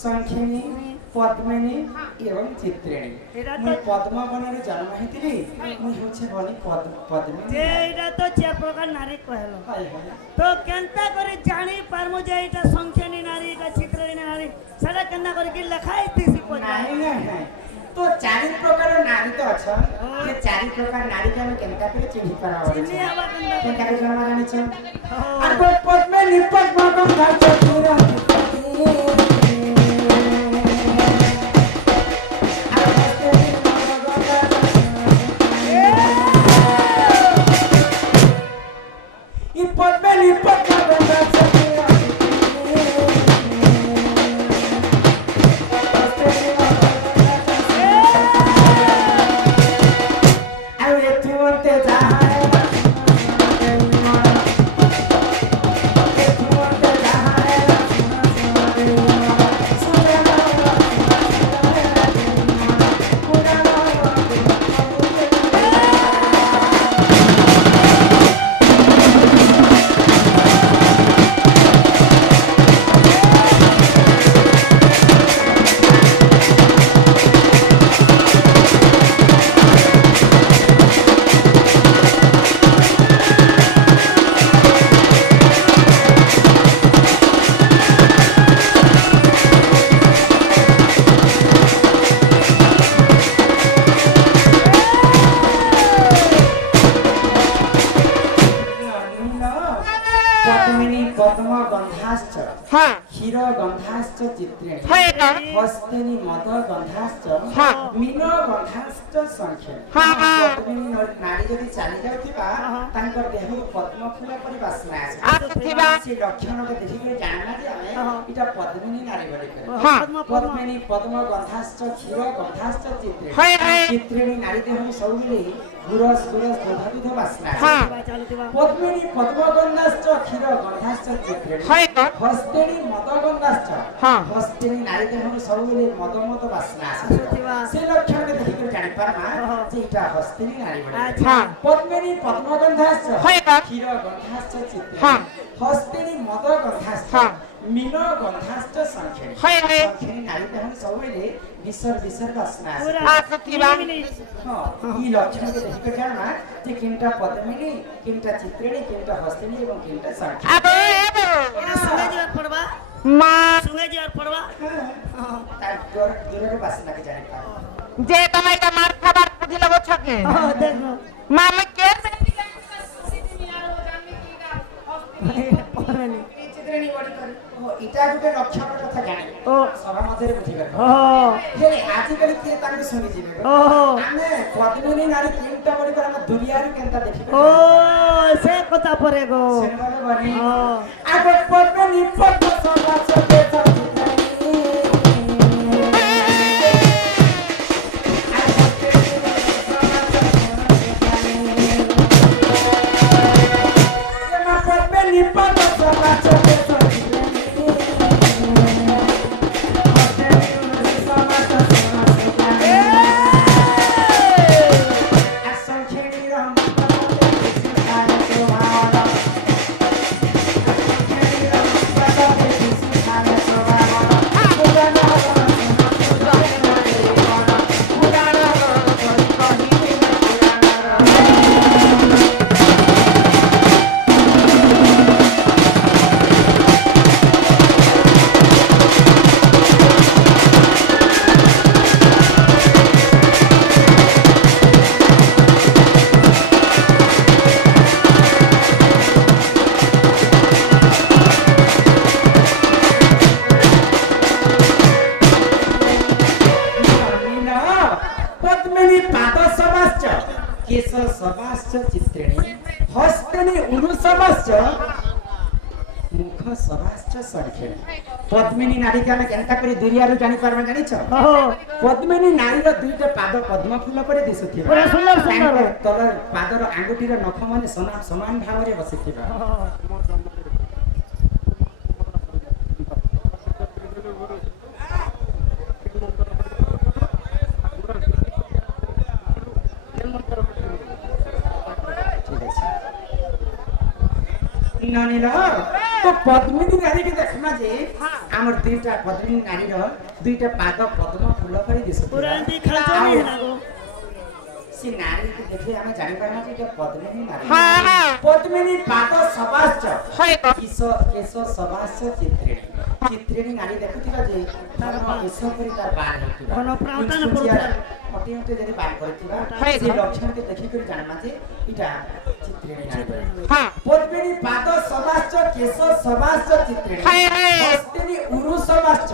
ସଂଖିଣୀ ପଦ୍ମିନୀ ଏବଂ ଚିତ୍ରିଣୀ ମୁଁ ପଦ୍ମବନରେ ଜନ୍ମ ହେଇଥିଲି ମୁଁ ହେଉଛି ଭଳି ପଦ୍ମିନୀ ଏଇଟା ତ ଯେ ପ୍ରକାର ନାରୀ କହିଲ ତ କେନ୍ତା କରି ଜାଣି ପାରମୁ ଯେ ଏଇଟା ସଂଖ୍ୟାନୀ ନାରୀ ଏଇଟା ଚିତ୍ରଣୀ ନାରୀ ସେଟା କେନ୍ତା କରିକି ଲେଖା ହେଇଥିସି ନାଇଁ ନାଇଁ तो चारि प्रकार नारी तो अच्छा ये चारि प्रकार नारी के हम केनका पे चिन्हि पावा चिन्हि आवा केनका के जन्म जानि छ और पद में निपट मगम धार चतुरा ये पद में निपट मगम धार चतुरा क्षीर गंधाश्च चित्रिणी हस्तिनी मद गंधाश्च मीन गंधाश्च संख्या पद्मिनी नारी जदि चली जाउथिबा तांकर देहरु पद्म फूल परि बासना आछथिबा से लक्षण के देखि के जानना जे हमें इटा पद्मिनी नारी बोली करे पद्मिनी पद्म गंधाश्च क्षीर गंधाश्च चित्रिणी चित्रिणी नारी देहरु सबले गुरस गुरस दूध बासना पद्मिनी पद्म गंधाश्च क्षीर गंधाश्च चित्रिणी हस्तिनी मद गंधाश्च हस्तिनी नारी देहरु सबले मद मद बासना से लक्षण के देखि के जानि पारमा जे इटा हस्तिनी नारी बोली पद्मिनी पद्म गंधाश्च क्षीर गंधाश्च चित्रिणी हस्तिनी मद गंधाश्च मीन गंधाश्च संख्यानी संख्यानी नारी देहरु सबले विसर विसर बासना ई लक्षण के देखि के जानमा जे किनटा पद्मिनी किनटा चित्रिणी किनटा हस्तिनी एवं किनटा संख्या सुने जे पड़वा मां सुने जे पड़वा तार दूर बासना के जानि पा जे तमाई का मार खबर बुझि लगो छके देखो मां में के चित्रिणी बड़ी कर इटा गुटे लक्षण कथा जानि सभा मध्ये बुझि कर हे आजि कली के तांके सुनि जिबे आमे पद्मिनी नारी किनटा बड़ी कर हम दुनिया रे केनता देखि से कथा परे गो से बड़ी आगो पद्मिनी पद्म सभा चते केश समाश्च चित्रिणी हस्तिनी उरु समाश्च मुख समाश्च संख्यानी पद्मिनी नारी के हम केनता करी दुनिया रे जानि पारबा जानि छ पद्मिनी नारी रो दुईटा पाद पद्म फूल परे दिसुथिबा पूरा सुंदर सुंदर तल पादर आंगुठी रो नख माने समान भाव रे बसिथिबा नानी तो पद्मिनी नारी के देखमा जे ଆମର ଦୁଇଟା ପଦ୍ମିନୀ ନାରୀର ଦୁଇଟା ପାଦ ପଦ୍ମ ଫୁଲ ପରି ଦିଶୁଥିଲା ପୁରା ଏମିତି ଖେଳୁଛନ୍ତି ହେଲା ଗୋ ସେ ନାରୀକୁ ଦେଖି ଆମେ ଜାଣିପାରୁନା ଯେ ଏଇଟା ପଦ୍ମିନୀ ନାରୀ হ্যাঁ হ্যাঁ পদ্মিনী পাদ সবাস্য হয় গো কেশ কেশ সবাস্য চিত্রিণী চিত্রিণী নারী দেখুথিবা যে তার কেশ পরি তার বাল হইতিবা ঘন প্রাণটা না পড়ুথিবা। মটি মটি যদি বাল করতিবা হয় সেই গো। লক্ষণকে দেখি করে জানমা যে এটা চিত্রিণী নারী হ্যাঁ পদ্মিনী পাদ সবাস্য কেশ সবাস্য চিত্রিণী হ্যাঁ হ্যাঁ হস্তিনী উরু সবাস্য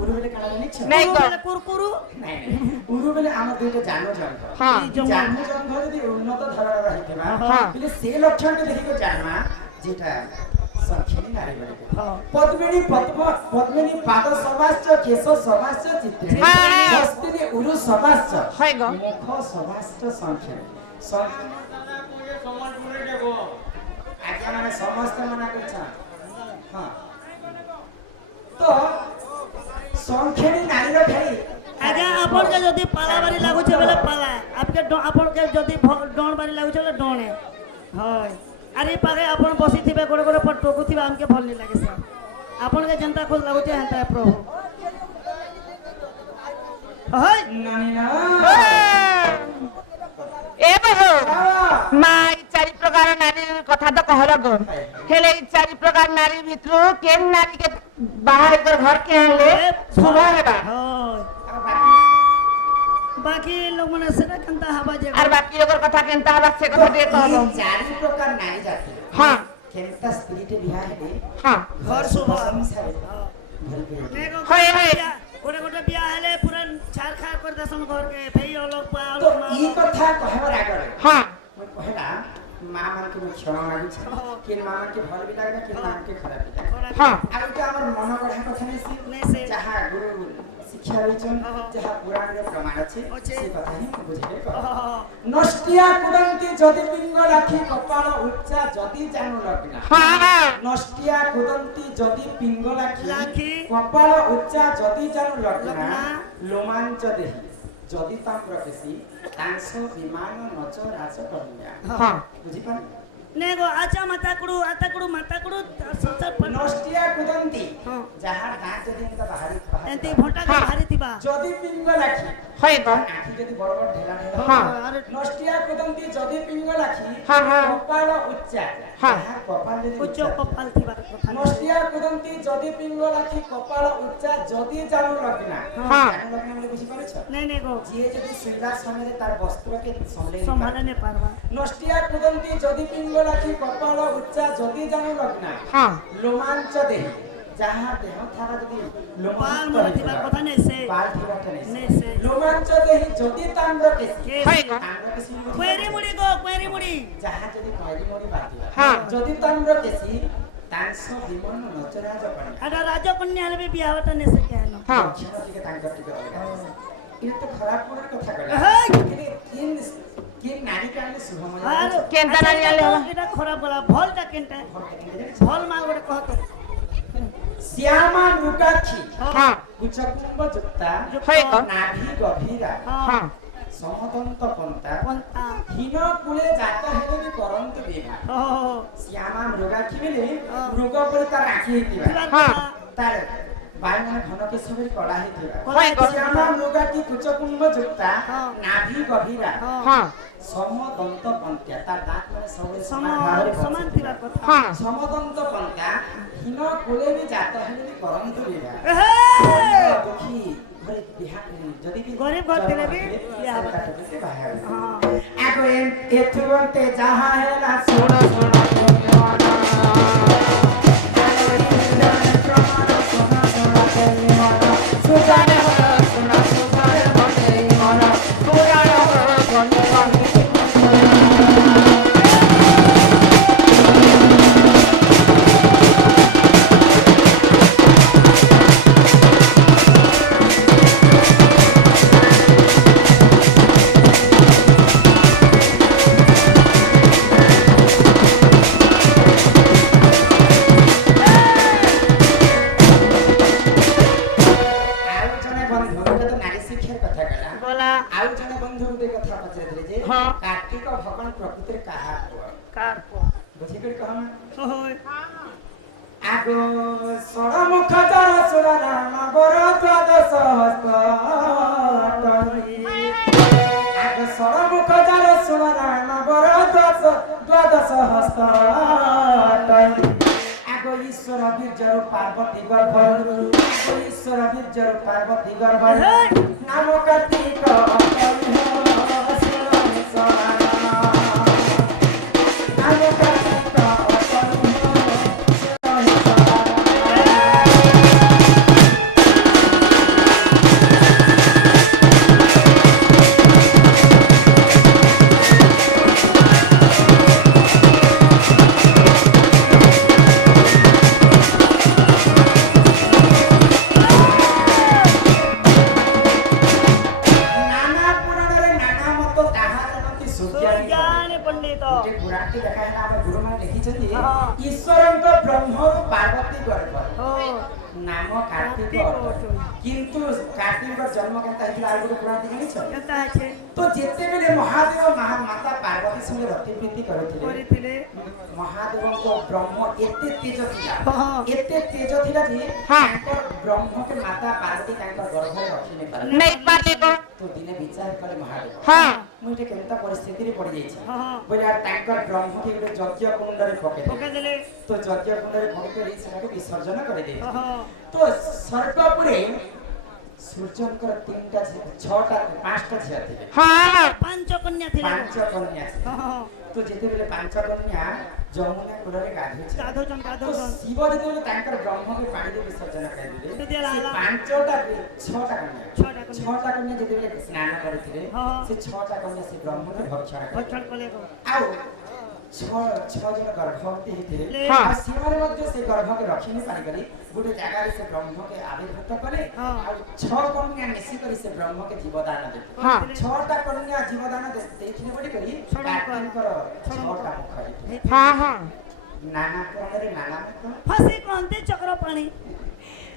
উরু বলে কানা জানিছ নাই গো কুরকুরু নাই নাই উরু বলে আমার দুইটা জানো জঙ্গ হ্যাঁ জানো জঙ্গ যদি উন্নত ধরনের রহিতিবা হ্যাঁ বলে সেই লক্ষণকে দেখি করে জানমা যেটা সংখ্যানী নারী বলে হ্যাঁ পদ্মিনী পাদ সবাস্য কেশ সবাস্য চিত্রিণী হ্যাঁ। হস্তিনী উরু সবাস্য হয় গো মুখ সবাস্য সংখ্যানী আজ্ঞা মানে সমস্ত মনা করছেন হ্যাঁ তো সংখ্যানী নারীর খালি আজ্ঞা আপনাকে যদি পালা বাড়ি লাগুছে বলে পালা আপনাকে যদি ডণ বাড়ি লাগুছে বলে ডণে হয় আর এই পাগে আপন বসি থিবে গোড়ে গোড়ে পর টকুথিবা আমকে ভাল নি লাগে স্যার আপনাকে যেনতা খোঁজ লাগুছে হেনতা প্রভু হয় নানি না এ বহু মা এই চারি প্রকার নারীর কথা তো কহল গো হেলে এই চারি প্রকার নারীর ভিতরু কেন নারীকে বাহার করে ঘর কে আনলে শুভ হেবা হয় বাকি লোক মানে সেটা কেনতা হবা যে আর বাকি লোকের কথা কেনতা হবা সে কথা দিয়ে কহল চারি প্রকার নারী জাতি হ্যাঁ কেনতা স্ত্রীতে বিয়া হেলে হ্যাঁ ঘর শুভ সংসারে ভুলবে হয়, হয়। গোটে গোটে বিয়া হেলে পুরা ছাড় খাড় করে দেসন ঘরকে ফেই অলোক পা তো অলোক মা এই কথা কহবার আগরে হ্যাঁ মই কহলা মা মানকে মই ক্ষমা মাগুছি কিন মা মানকে ভাল বি লাগবে কিন মা মানকে খারাপ বি লাগবে হ্যাঁ আর এটা আমার মন গড়া কথা নেছি নেছে। যাহা গুরু শিক্ষা রয়েছেন যাহা পুরাণের প্রমাণ আছে আছে। সেই কথা হি বুঝিবে নষ্টিয়া কুদন্তি যদি পিঙ্গ রাখি কপাল উচ্চা যদি জানু লগ্না হ্যাঁ হ্যাঁ নষ্টিয়া কুদন্তি যদি পিঙ্গ রাখি রাখি কপাল উচ্চা যদি জানু লগ্না লগ্না লোমাঞ্চ দেহি যদি তাম্র কেশি তাংশ বিমান নচ রাজ কন্যা হ্যাঁ বুঝিপান নেগো আচা মাতা কুড়ু মাতা কুড়ু সংসার পন নষ্টিয়া কুদন্তি হ্যাঁ যাহার দাঁত যদি এমতা বাহারি এতে বাহারি ভটা কে ভারি দিবা যদি পিঙ্গ রাখি হয় গো আখি যদি বড় বড় ঢেলা ঢেলা হ্যাঁ। আর নষ্টিয়া কুদন্তি যদি পিঙ্গ রাখি হ্যাঁ, হ্যাঁ। কপাল উচ্চা হ্যাঁ। যাহার কপাল যদি উচ্চ উচ্চা কপাল দিবার কথা নষ্টিয়া কুদন্তি যদি পিঙ্গ রাখি কপাল উচ্চা যদি জানু লগ্না হ্যাঁ। জানু লগ্না মানে বুঝি পারছ নেই নেগো ଯିଏ ଯଦି ଶୋଇଲା ସମୟରେ ତାର ବସ୍ତ୍ରକେ ସମ୍ଭଳେଇ সম্ভালে নে পারবা ନଷ୍ଟିଆ କୁଦନ୍ତି ଯଦି ପିଙ୍ଗ ରାଖି କପାଳ ଉଚ୍ଚା ଯଦି ଜାଣୁ ଲଗ୍ନା হ্যাঁ ଲୋମାଞ୍ଚ ଦେହି ଯାହା ଦେହ ଥାରା ଯଦି পাল মনে দিবার কথা নেই সে ବାଲ ଥିବାଟା নেই ନେଇ সে ଲୋମାଞ୍ଚ ଦେହି ଯଦି ତାମ୍ର କେଶି কে হয় গো ତାମ୍ର କେଶି ବୁଝି কোয়েরি মুড়ি গো কোয়েরি মুড়ি ଯାହା ଯଦି କଇରି ମରି ବାଟିବା হ্যাঁ ଯଦି ତାମ୍ର କେଶି ତାଂଶ ବିମନ ନଚରାଜ କନ୍ୟା এটা রাজকন্যা হলে বিয়া হটা নে সে কেন হ্যাঁ ଲକ୍ଷଣ ଟିକେ ତାଙ୍କର ଟିକେ ଅଲଗା এটা তো ଖରାପ ଗୁଣର କଥା କହିଲା হেই! କିନ୍ତୁ କିନ୍ ନାରୀ କାଣେ ଶୁଭମୟ আর কেনতা নারী আনলে হলো? এটা খারাপ বলা ভলটা কেনটা ভল মাল বড় কহত শ্যামা মৃগাক্ষী হ্যাঁ কুচকুম্ভ যুক্তা হয় গো নাভি গভীরা হ্যাঁ সমদন্ত পন্থা কোনটা হীন কূলে জাত হেলে বি করন্তু বিভা ও শ্যামা মৃগাক্ষী বেলে মৃগ পরে তার আঁখি হইতিবা দিবার হ্যাঁ। কথা তার বায়ু ঘন কেশবের কলা হইতিবা হয় গো শ্যামা মৃগাক্ষী কুচকুম্ভ যুক্তা হ্যাঁ। নাভি গভীরা হ্যাঁ সমদন্ত পন্থা তার দাঁত মানে সবে সমান দিবার কথা হ্যাঁ সমদন্ত পন্থা হীন কূলে বি জাত হেলে বি করন্তু বিভা হেই! দুঃখী ঘরে বিহা যদি কি গরিব ঘর দিলে বি বিয়া হবা। বাহার হ্যাঁ আগে এথুরন্তে যাহা হেলা শুণ শুণ তুমি মনা প্রমাণ শুণ শুণ তুমি মনা সুজানে হল শুণ সুজানে বটে মনা পুরাণ হল গণবাণী ଆଉ ଜଣେ ବନ୍ଧୁ ଏବେ ତ ନାରୀ ଶିକ୍ଷାର କଥା କଲା বলা ଆଉ ଜଣେ ବନ୍ଧୁ ଗୋଟେ କଥା ପଚାରିଥିଲେ ଯେ ହଁ। କାର୍ତ୍ତିକ ଭଗବାନ ପ୍ରକୃତିରେ କାହା ପୁଅ কার ବୁଝିକରି କହ ওই আগো ষড়মুখ জল সুরন নগর দ্বাদশ হস্ত আগো ষড়মুখ জল সুরন নগর দ্বাদশ হস্ত আগো ঈশ্বর বীর্যরূপ পার্বতী গর্ভ আগো ঈশ্বর বীর্যরূপ পার্বতী গর্ভ নাম কার্তিক ईश्वरଙ୍କ ब्रह्मରୁ ପାର୍ବତୀ ଗର୍ଭ ନାମ କାର୍ତ୍ତିକ କିନ୍ତୁ କାର୍ତ୍ତିକ ଜନ୍ମ କେନ୍ତା ହେଇଥିଲା ଆଉ ଗୋଟେ ପୁରାଣ ଜାଣିଛ କେନ୍ତା ଅଛି ତ ଯେତେବେଳେ ମହାଦେବ ମାତା ପାର୍ବତୀ ସଙ୍ଗେ ରତିପ୍ରୀତି କରିଥିଲେ ମହାଦେବଙ୍କ ବ୍ରହ୍ମ ଏତେ ତେଜ ଥିଲା ଯେ ତାଙ୍କର ବ୍ରହ୍ମକେ ମାତା ପାର୍ବତୀ ତାଙ୍କ ଗର୍ଭରେ ରଖି नहीं पालेगा तो दिने विचार कले महादेव हाँ मुझे केनता परिस्थिति रे पड़ जाई बोले यार तांकर ब्रह्म के गोटे यज्ञ कुंड रे पके देले तो यज्ञ कुंड रे पके सेटा के विसर्जन करे दे तो स्वर्गपुरे सूर्यंकर तीनटा छटा पांचटा झिया थिले हाँ पांच कन्या थिले पांच कन्या तो जेते बेले पांच कन्या जमुना कूल रे गाधोछन तो शिव जेते बेले तांकर ब्रह्म के पानी रे विसर्जन करे दिले पांचटा छटा कन्या जेते बेले स्नान करथिले से छटा कन्या से ब्रह्म के भक्षण कले आउ छ जन गर्भवती हेतिले आ सीमारे मध्ये से गर्भ के रखी नि पानी करी गुटे जगह रे से ब्रह्म के आविर्भूत कले आ छ कन्या मिसी करी से ब्रह्म के जीवदान दे छटा कन्या जीवदान देथिले बडी करी काटनकर छटा मुख हाँ हाँ नाना प्रकारे नाना फसे कोनते चक्र पानी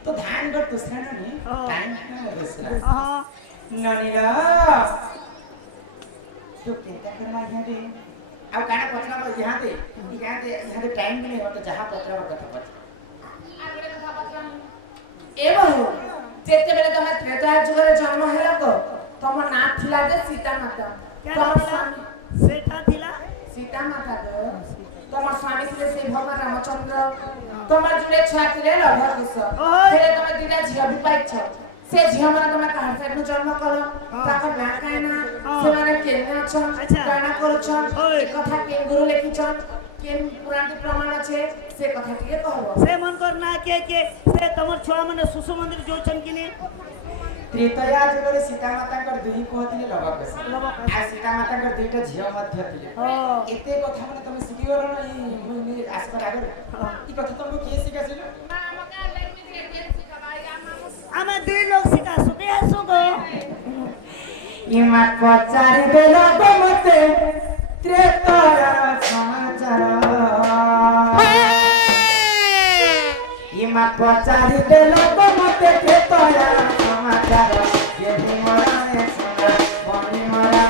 तो ध्यान कर दूसरा नहीं टाइम में दूसरा ननीला तो केता करना यहाँ दे अब काना पचना पर यहाँ दे टाइम भी नहीं होता जहाँ पचना पर कथा पच एवं जेते बेले तमे त्रेता जुगरे जन्म हेला को तम ना थिला जे सीता माता तम स्वामी सेठा थिला सीता माता को तम स्वामी थिले से भगवान रामचंद्र तमर जुले छुआ थिले लभकुश हेले तमे दिना झिया भी पाइछ से झिया माने तमे कहार से जन्म कलो ताका बाकायना से माने केना छ काना करूछ कथा के गुरु लेखिछन केन पुराण के प्रमाण আছে से कथा के कहबो से मन कर ना के से तमर छुआ माने सुसु मंदिर जोचन किने त्रेतया जुगरे सीता माता कर दुही कहथिले लभकुश आ सीता माता कर दुईटा झिया मध्य थिले एते कथा माने तमे सिखि गलो न ई आसपर आगर ई कथा तुमको के सिखासिलो आमे दुई लोग सिखा सुके आसो गो इमा पचारि देला मते त्रेतया समाचार इमा पचारि देला मते त्रेतया समाचार ये मराने सुना बनी मरा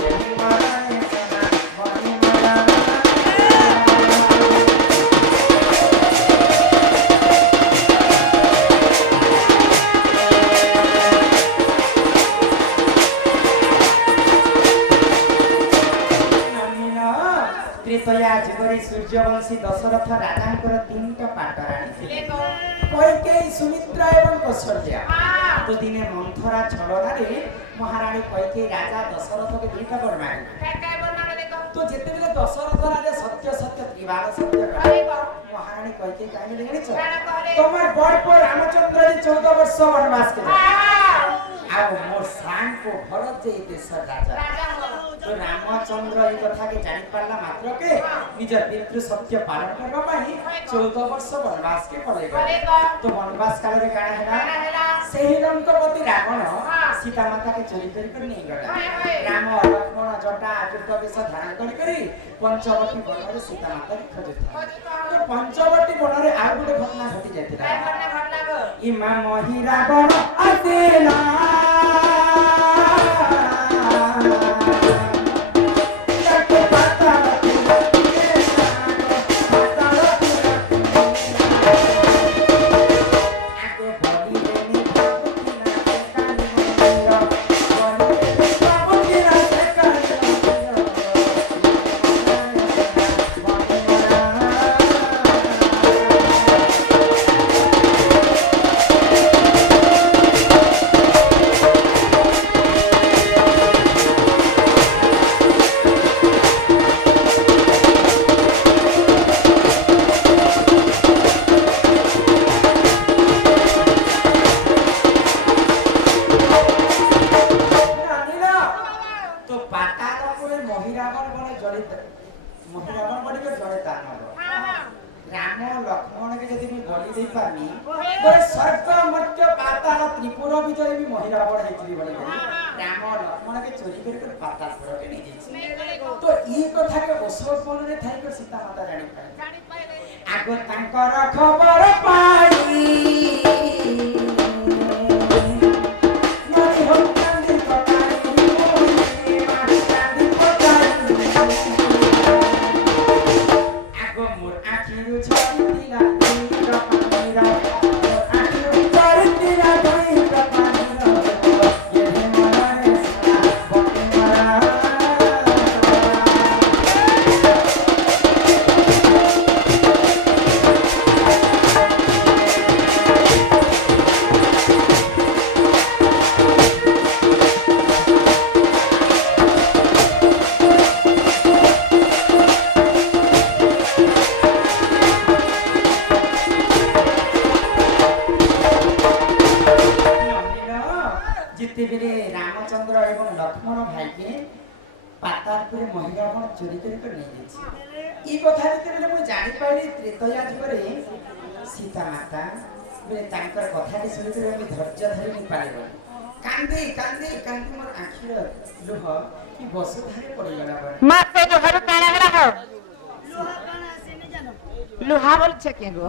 ये मराने सुना बनी मरा त्रेतया जुगरे सूर्यवंशी दशरथ राजांकर तीनटा पाटराणी थिले कैकेयी सुमित्रा एवं कौशल्या तो दिने मंथरा छलना रे महारानी कैकेयी राजा दशरथ के दुईटा बर मारी तो जेते बेले दशरथ राजा सत्य सत्य त्रिवार सत्य करे महारानी कैकेयी काहे ले जानिछ तमर बड़ पर रामचंद्र जी 14 वर्ष वनवास के आ मोर शान को भरत जे देश राजा तो रामचंद्र ई कथा के जानि पाला मात्र के निज पितृ सत्य पालन करबा पाई 14 वर्ष वनवास के पड़ेगा तो वनवास काल रे काना हैला सेही लंकापति रावण सीता माता के चोरी कर नहीं गला राम लक्ष्मण जटा आकृत वेश धारण करी पंचवटी वन रे सीता माता के खोजुथा तो पंचवटी वन रे आ गुटे घटना घटी जायतिला इमा मही रावण आतेला পারনি বলে স্বর্গ মর্ত্য পাতাল ত্রিপুরা ভিতরে বি মহিলা বড় হইছিলি বলে রাম লক্ষ্মণকে চোরি করে পাতাল পুরকে নিয়ে যাইছে তো এই কথাকে অশোক মନରେ থাইক সীতা মাতা জানি পাই আগ তাঙ্কর খবর পাই মরি হন্তান্দি কটাই মোহি মাস্তান্দি কটাই আগ মোর আখিরু ছড়ি দিলা দুই কপানিরা মোর আখিরু ছড়ি দিলা দুই কপানিরা ये मराए साला बने मरा যেতেবেলে রামচন্দ্র এবং লক্ষ্মণ ভাইকে পাতালপুরে মহিলাগণ চুরি করে নিয়ে গেছে এই কথা যেতেবেলে ମୁଁ ଜାଣିପାରିଲି ତ୍ରେତୟା ଯୁଗରେ ସୀତା ମାତା ବେଲେ ତାଙ୍କର କଥାଟି ଶୁଣିକରି ଆମେ ଧୈର୍ଯ୍ୟ ଧରି ନି ପାରିବ କାନ୍ଦି କାନ୍ଦି କାନ୍ଦି ମୋର ଆଖିର ଲୁହ କି ବସୁଧାରେ ପଡ଼ିଗଲା ବଳେ মা সে লোহার কানা হেলা হো লোহা কানা আছে নি জানো লোহা বলছে কে গো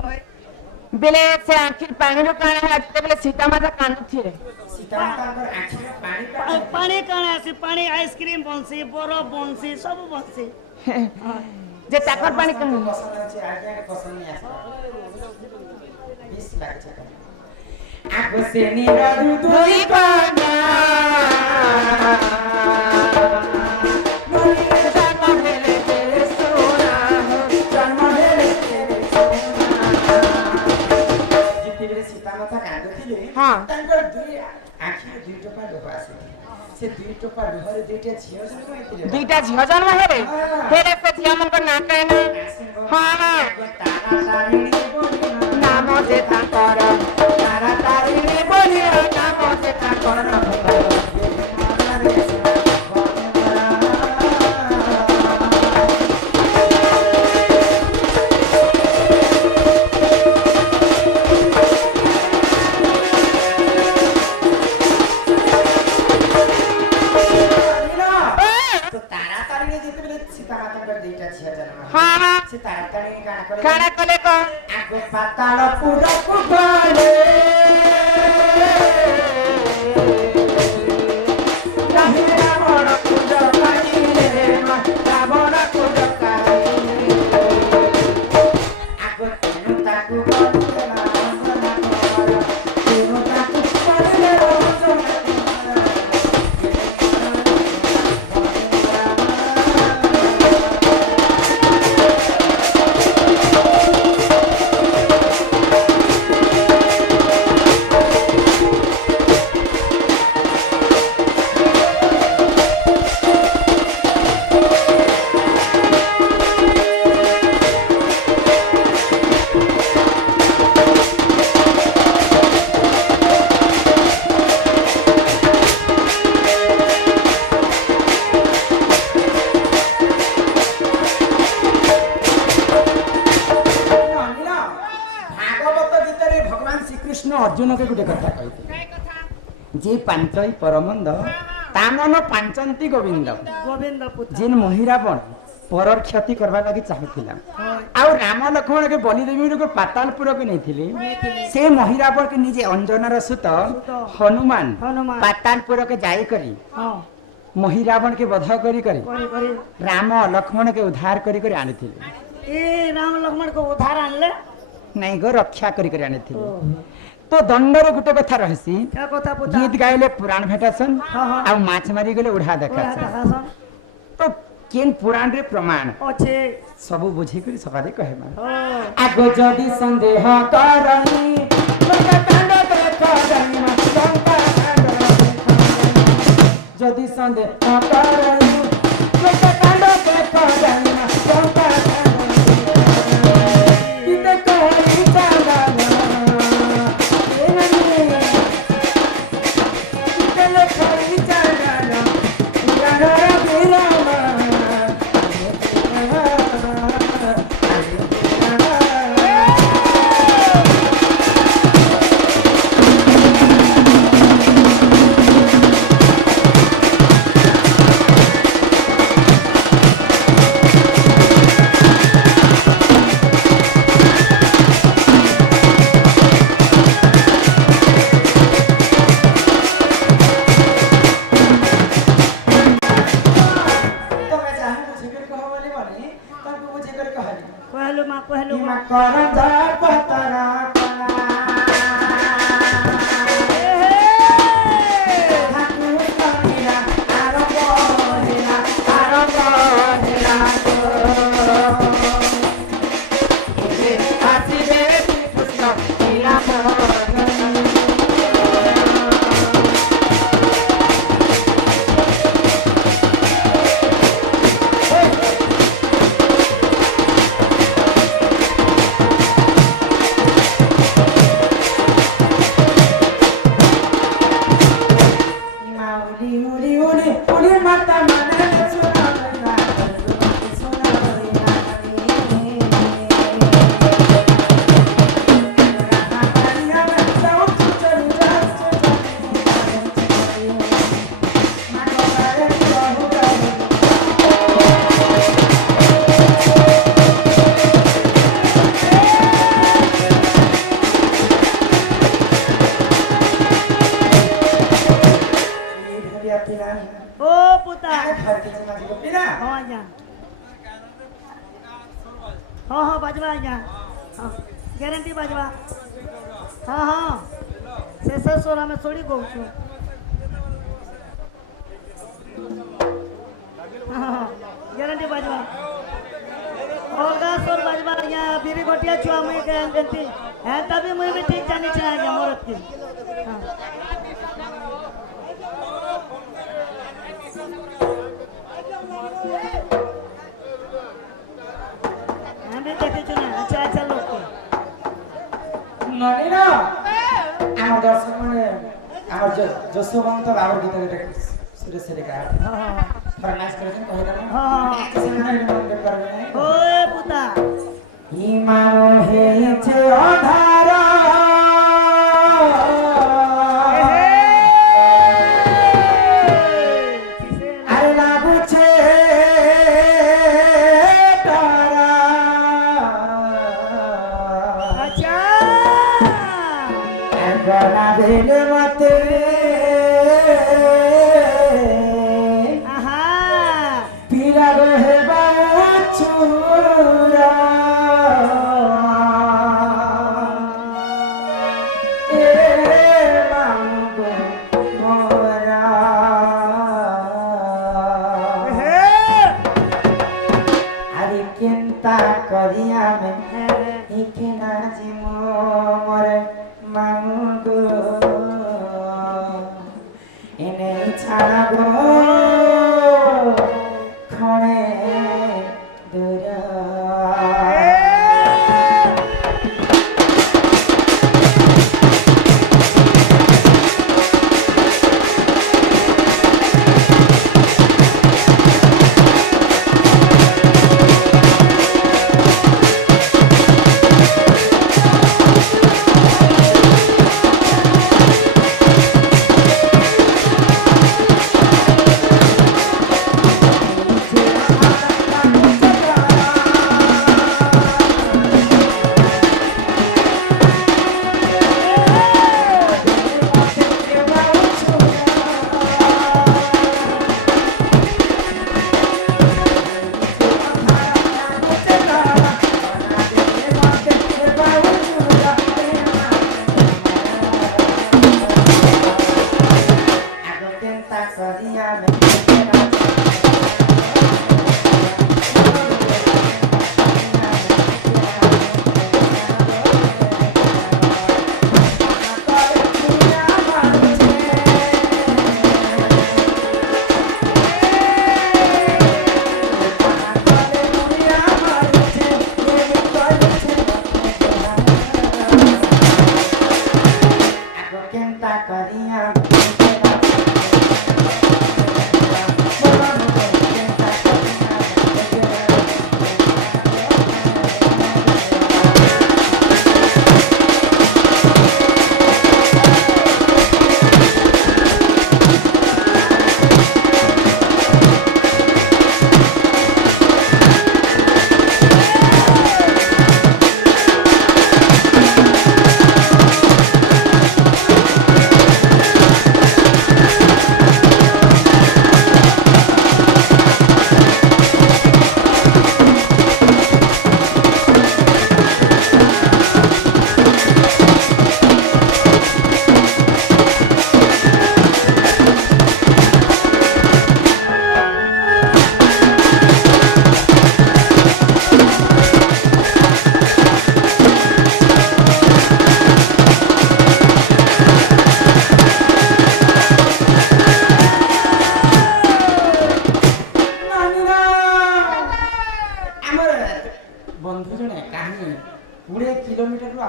বেলে সে আখির পানির কানা হেলা যেতেবেলে সীতা মাতা কান্দুথিলে ସୀତା ମାତାଙ୍କର ଆଖିର ପାଣି পানি কানা আছে পানি আইসক্রিম বনছি বরফ বনছি সব বনছি যে টাকার পানি কেন পছন্দ আছে আগে পছন্দ নিয়ে আসবে 20 লাখ টাকা আগ সে নিরাদু দুই কানা হ্যাঁ তাঙ্কর দুই আখির দুই টোপা লোহ আছে সে দুই টোপা লোহরে দুইটা ঝিও জন্ম হইছিল দুইটা ঝিও জন্ম হেরে হেরে সে ঝিও মনক না কায় না হ্যাঁ হ্যাঁ নাম যে তাঙ্কর তারা তারিণী বলিয়া নাম যে তাঙ্কর হ্যাঁ সে তাড়াতাড়ি গানা করে কানা কলে কো আগে পাতাল পুরকু গলে রাহিলে রাবণ কুজ কাইলে রাবণ কুজ কাইলে আগে তেনু তাকু বলে না বন্দনা কর তেনু তাকু বলে বন্দনা अर्जुन के गोटे कथा कहते जे पांचई परमंद तामन पांचंती गोविंद गोविंद पुत्र जिन महिरावण परर क्षति करबा लागि चाहुथिला आ राम लक्ष्मण के बलि देवी को पातालपुर के नैथिले से महिरावण के निजे अंजनार सुत हनुमान पातालपुर के जाई करी महिरावण के वध करी राम लक्ष्मण के उद्धार करी आनिथिले ए राम लक्ष्मण को उद्धार आनले नहीं गो रक्षा करी आनिथिले तो दंडर गुटे कथा रहसी क्या कथा पुता गीत गाइले पुराण भेटासन आ माछ मारी गेले उड़ा देखासन तो केन पुराण रे प्रमाण अच्छे सब बुझी करी सकादे कहमा आगो जदी संदेह करनी लंका कांड करनी लंका कांड जदी संदेह करनी लंका कांड करनी लंका इते कहली चांदना করঞ্জ পতর কলা হাতু করিলা আরম্ভ হেলা এবে আসিবে শ্রীকৃষ্ণ লীলাময় ओ पुता हाँ आज्ञा हाँ बाजवा आज्ञा ग्यारंटी बाजवा हाँ शेष स्वर आम शोड़ी कौन ग्यारंटी बाजवा अलगा स्वर बाजवा आज्ञा बिरी गोटिया छुआ मुई एमती है तभी मुई भी ठीक जानी छे आज्ञा मोर की আমি দেখেছি না আচ্ছা আচ্ছা লোক নলিন আমার দর্শক মানে আমার যশোবন্ত বাবর গীত এটা সুরেশ রেখা ফরমাইশ করেছেন কহে দেন একটা সময় মন করবে ও পুতা হিমাল হেছে অধার আর লাগুছে তারা আচ্ছা গলা দিলে মতে আহা পীরা রহে বাছুরা এ মামগো মোরা আরে কেনতা করিয়া মে একে না যে মোরে মামগো এনে ছাড়াবো খড়ে দূরা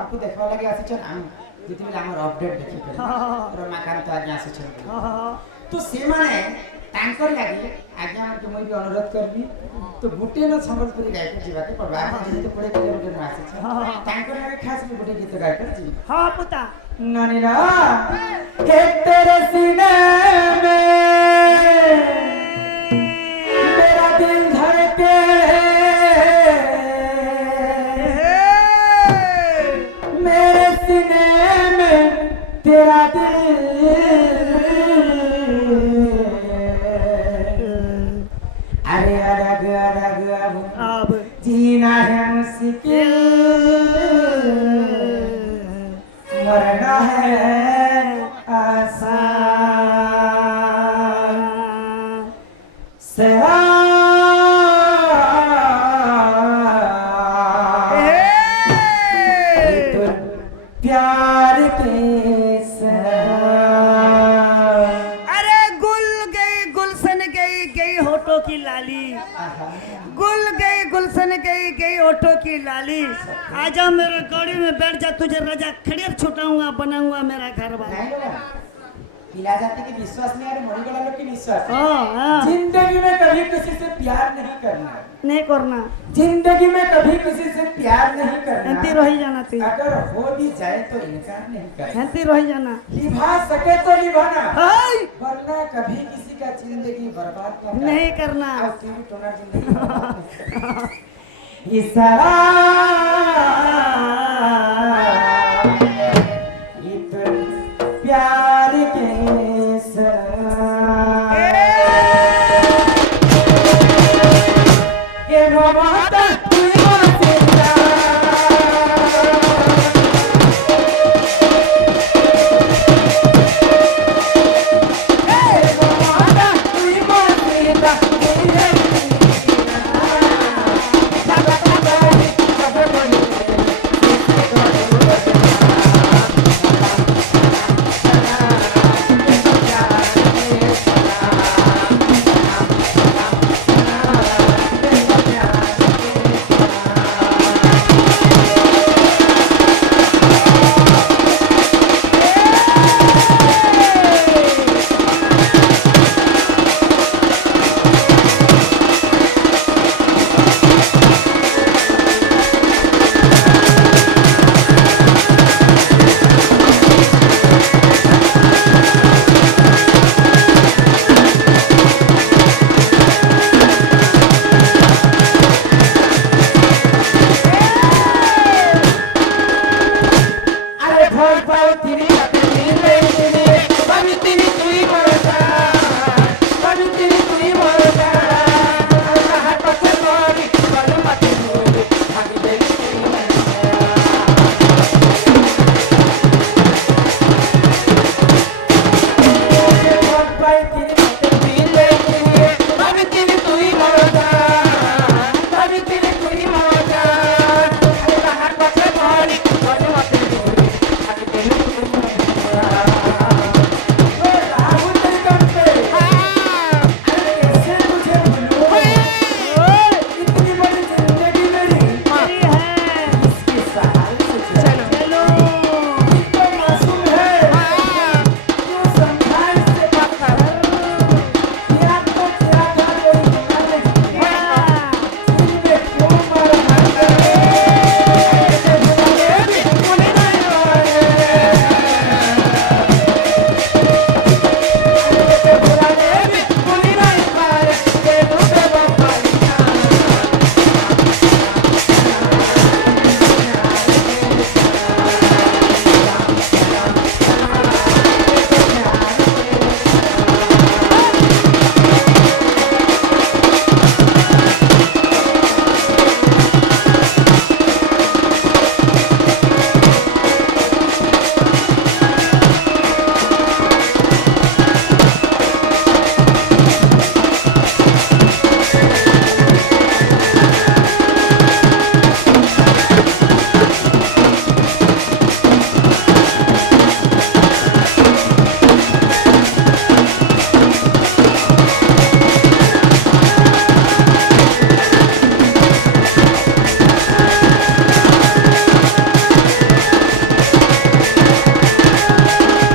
हमको देखवा लगे आसी हम जेतिबेले हमर अपडेट देखि पे रमाकांत आज्ञा आसी तो से माने तांकर लागि आज्ञा हमके मोई भी अनुरोध करबी तो गुटे न संबलपुरी गायक जीवाते पड़बा आपण जेते पड़े किलोमीटर में आसी तांकर लागि खास में गुटे गीत गायक जी हाँ पुता ननीरा हे तेरे सीने में मेरा दिल धड़के मेरे सीने में तेरा दिल अरे अलग अलग अब जीना है मुश्किल मरना है आसान सरा प्यार के सरा अरे गुल गई गुलशन गई गई होठों की लाली गुल गई गुलशन गई गई होठों की लाली आजा मेरे गाड़ी में बैठ जा तुझे रजा खड़ेर छुटाऊंगा बनाऊंगा मेरा घर वाला नहीं बोला पिला जाते कि विश्वास नहीं, अरे मरी गला लोग की विश्वास। हाँ। जिंदगी में कभी किसी से प्यार नहीं करना, नहीं करना, जिंदगी में कभी किसी से प्यार नहीं करना। हंती रही जाना थी, अगर हो भी जाए तो इनकार नहीं करना, हंती रही जाना, निभा सके तो निभाना, हाय वरना कभी किसी का जिंदगी बर्बाद नहीं करना। और तेरी टोना जिंदगी बर्बाद नहीं करना। इशारा प्यार